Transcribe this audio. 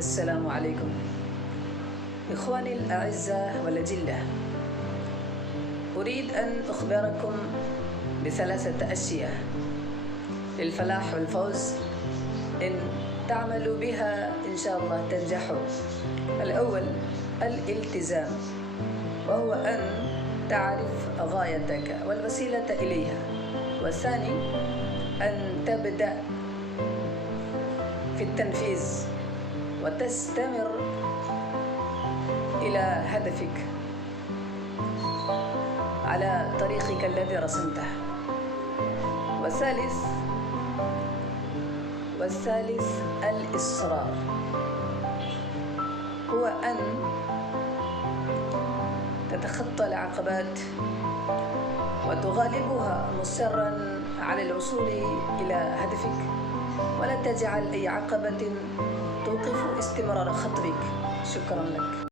السلام عليكم إخواني الأعزاء والأجلة. أريد أن أخبركم بثلاثة أشياء للفلاح والفوز إن تعملوا بها إن شاء الله تنجحوا. الأول الالتزام، وهو أن تعرف غايتك والوسيلة إليها. والثاني أن تبدأ في التنفيذ وتستمر إلى هدفك على طريقك الذي رسمته. والثالث الإصرار، هو أن تتخطى العقبات وتغالبها مصرا على الوصول إلى هدفك، ولا تجعل أي عقبة توقف استمرار خطوك. شكرا لك.